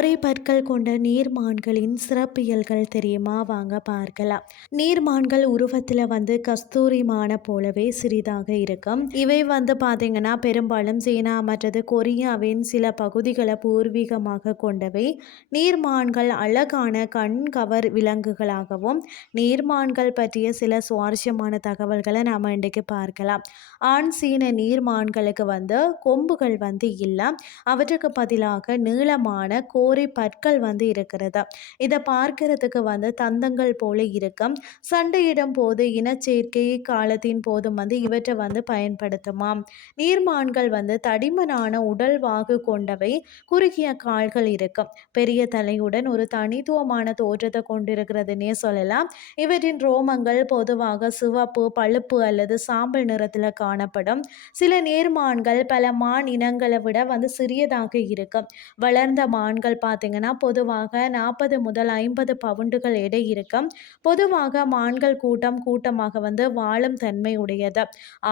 கண்கள் கொண்ட நீர்மான்களின் சிறப்பியல்கள் தெரியுமா? வாங்க பார்க்கலாம். நீர்மான்கள் உருவத்தில் வந்து கஸ்தூரி மான போலவே சிறிதாக இருக்கும். இவை வந்து பார்த்தீங்கன்னா பெரும்பாலும் சீனா மற்றது கொரியாவின் சில பகுதிகளை பூர்வீகமாக கொண்டவை. நீர்மான்கள் அழகான கண் கவர் விலங்குகளாகவும் நீர்மான்கள் பற்றிய சில சுவாரஸ்யமான தகவல்களை நாம் இன்றைக்கு பார்க்கலாம். ஆண் சீன நீர்மான்களுக்கு வந்து கொம்புகள் வந்து இல்லை. அவற்றுக்கு பதிலாக நீளமான கோ கோரை பற்கள் வந்து இருக்கிறது இதை பார்க்கறதுக்கு வந்து தந்தங்கள் போல இருக்கும். சண்டையிடும் போது இனச்சேர்க்கை காலத்தின் போதும் வந்து இவற்றை வந்து பயன்படுத்துமாம். நீர்மான்கள் வந்து தடிமனான உடல் வாகு கொண்டவை குறுகிய கால்கள் இருக்கும். பெரிய தலையுடன் ஒரு தனித்துவமான தோற்றத்தை கொண்டிருக்கிறதுனே சொல்லலாம். இவற்றின் ரோமங்கள் பொதுவாக சிவப்பு பழுப்பு அல்லது சாம்பல் நிறத்தில் காணப்படும். சில நீர்மான்கள் பல மான் இனங்களை விட வந்து சிறியதாக இருக்கும். வளர்ந்த மான்கள் பார்த்தீங்கன்னா பொதுவாக நாற்பது முதல் ஐம்பது பவுண்டுகள் எடை இருக்கும். பொதுவாக மான்கள் கூட்டம் கூட்டமாக வந்து வாழும் தன்மை உடையது.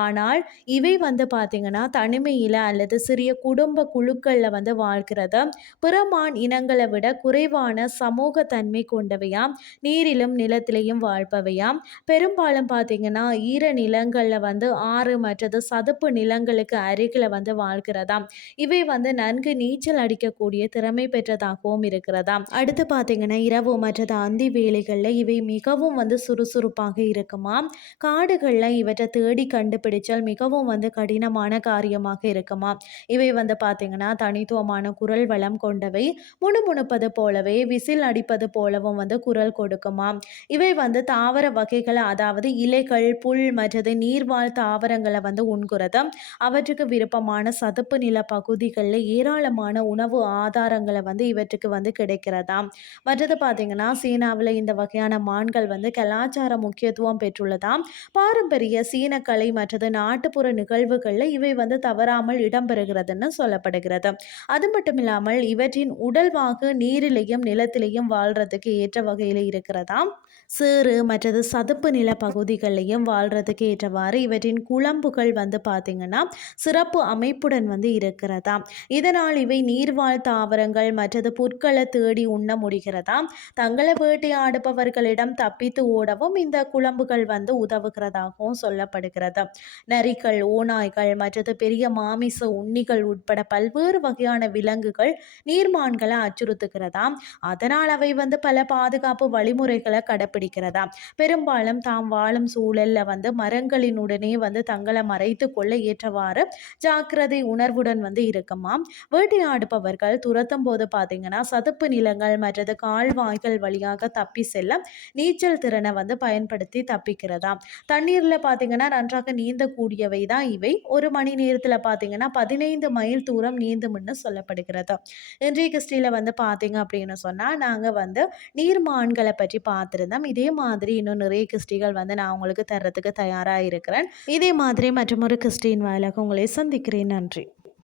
ஆனால் இவை வந்து பார்த்தீங்கன்னா தனிமையில் அல்லது சிறிய குடும்ப குழுக்களில் வந்து வாழ்கிறது. பிற மான் இனங்களை விட குறைவான சமூக தன்மை கொண்டவையாம் நீரிலும் நிலத்திலையும் வாழ்பவையாம் பெரும்பாலும் பார்த்தீங்கன்னா ஈர நிலங்களில் வந்து ஆறு மற்றது சதுப்பு நிலங்களுக்கு அருகில் வந்து வாழ்கிறதாம். இவை வந்து நன்கு நீச்சல் அடிக்கக்கூடிய திறமை பெற்ற பெற்றதாகவும் இருக்கிறதாம் அடுத்து பார்த்தீங்கன்னா இரவு மற்றது அந்தி வேலைகளில் இவை மிகவும் வந்து சுறுசுறுப்பாக இருக்குமாம் காடுகளில் இவற்றை தேடி கண்டுபிடிச்சால் மிகவும் வந்து கடினமான காரியமாக இருக்குமா? இவை வந்து பார்த்தீங்கன்னா தனித்துவமான குரல் வளம் கொண்டவை முணுமுணுப்பது போலவே விசில் அடிப்பது போலவும் வந்து குரல் கொடுக்குமாம் இவை வந்து தாவர வகைகள் அதாவது இலைகள் புல் மற்றது நீர்வாழ் தாவரங்களை வந்து உண்குறதும் அவற்றுக்கு விருப்பமான சதுப்பு நில பகுதிகளில் ஏராளமான உணவு ஆதாரங்களை வந்து இவற்றுக்கு வந்து கிடைக்கிறதாம். மற்றது பார்த்தீங்கன்னா சீனாவில் இந்த வகையான மான்கள் வந்து கலாச்சார முக்கியத்துவம் பெற்றுள்ளதாம். பாரம்பரிய சீன கலை மற்றது நாட்டுப்புற நிகழ்வுகளில் இவை வந்து தவறாமல் இடம்பெறுகிறதுன்னு சொல்லப்படுகிறது. அது மட்டும் இல்லாமல் இவற்றின் உடல்வாகு நீரிலையும் நிலத்திலையும் வாழ்றதுக்கு ஏற்ற வகையில் இருக்கிறதாம். சேறு மற்றது சதுப்பு நில பகுதிகளிலையும் வாழ்றதுக்கு ஏற்றவாறு இவற்றின் குழம்புகள் வந்து பார்த்திங்கன்னா சிறப்பு அமைப்புடன் வந்து இருக்கிறதா இதனால் இவை நீர்வாழ் தாவரங்கள் மற்றது புற்களை தேடி உண்ண முடிகிறதாம் தங்களை வேட்டையாடுபவர்களிடம் தப்பித்து ஓடவும் இந்த குழம்புகள் வந்து உதவுகிறதாகவும் சொல்லப்படுகிறது. நரிகள் ஓநாய்கள் மற்றது பெரிய மாமிச உண்ணிகள் உட்பட பல்வேறு வகையான விலங்குகள் நீர்மான்களை அச்சுறுத்துகிறதாம் அதனால் அவை வந்து பல பாதுகாப்பு வழிமுறைகளை கடைப்பிடிக்கிறதா? பெரும்பாலும் தாம் வாழும் சூழல்ல வந்து மரங்களினுடனே வந்து தங்களை மறைத்து கொள்ள ஏற்றவாறு ஜாக்கிரதை உணர்வுடன் வந்து இருக்குமாம். வேட்டையாடுபவர்கள் துரத்தும் போது பார்த்து பார்த்தீங்கன்னா சதுப்பு நிலங்கள் மற்றது கால்வாய்கள் வழியாக தப்பி செல்ல நீச்சல் திறனை வந்து பயன்படுத்தி தப்பிக்கிறதா? தண்ணீரில் பார்த்தீங்கன்னா நன்றாக நீந்தக்கூடியவை தான் இவை. ஒரு மணி நேரத்தில் பார்த்தீங்கன்னா பதினைந்து மைல் தூரம் நீந்தும்னு சொல்லப்படுகிறது. இன்றைய கிறிஸ்டியில் வந்து பார்த்தீங்க அப்படின்னு சொன்னால் நாங்கள் வந்து நீர்மான்களை பற்றி பார்த்துருந்தோம் இதே மாதிரி இன்னும் நிறைய கிறிஸ்டிகள் வந்து நான் உங்களுக்கு தர்றதுக்கு தயாராக இருக்கிறேன். இதே மாதிரி மற்றொரு கிறிஸ்டின் வாயிலாக உங்களை சந்திக்கிறேன். நன்றி.